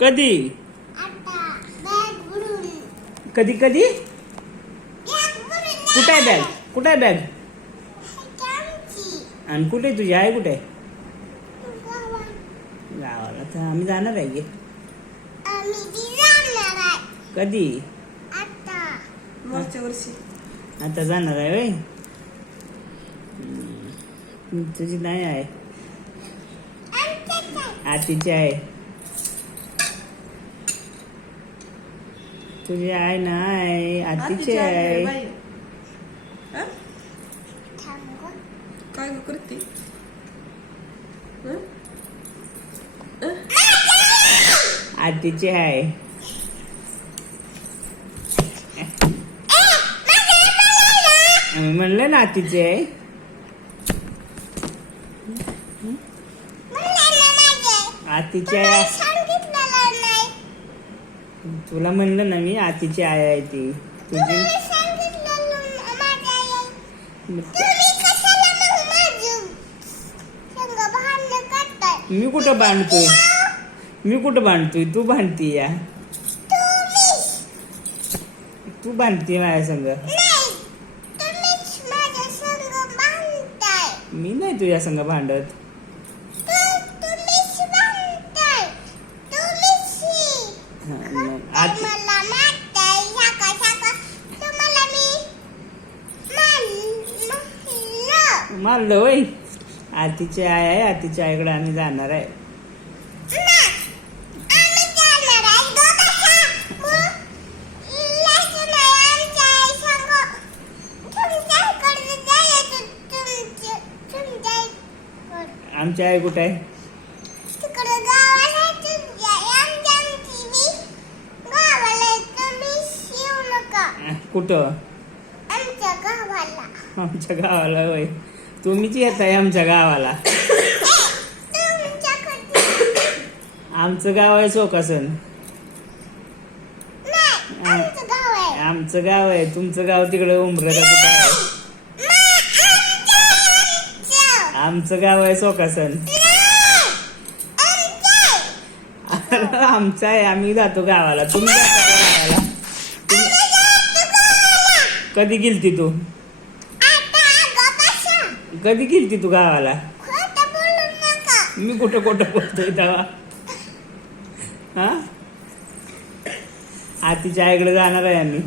कधी? कधी कधी? कुठे आहे बॅग कुठे आहे बॅग आणि कुठे तुझी? आहे कुठे? गावाला. तर आम्ही जाणार आहे. कधी? मागच्या वर्षी. आता जाणार आहे वय तुझी नाही आहे. आतीची आहे. तुझी आहे नाही आतीची आहे? काय करते? आतीची आहे म्हणलं ना आतीची आहे आतीची आहे तुला म्हणलं ना मी आतीची आई आहे ती. तुझी मी कुठं बांधतोय मी कुठं बांधतोय तू बांधती या. तू बांधते माझ्या संग. मी नाही तुझ्या संग भांडत. मी मारलं. वय आतीची आई आहे आतीच्या आईकडे आम्ही जाणार आहे. आमची आई कुठे आहे तिकडं गावाला तुमच्या आमच्या आमची बी गावाला आहे. तुम्ही येऊ नका अं, कुठं? आमच्या गावाला. वय तुम्हीच येत आहे आमच्या गावाला. आमचं गाव आहे सोकासन नाही आमचं गाव आहे. तुमचं गाव तिकडे उमरं का कुठं आहे? आमचं गाव आहे सोकासन अरे, आमचं आहे आम्ही जातो गावाला. तुम्ही जाता गावाला? कधी गेलती तू? कधी गेलती तू गावाला? मी कुठं कुठं बोलतोय तेव्हा? हा? आतीच्या आईकडे जाणार आहे आम्ही.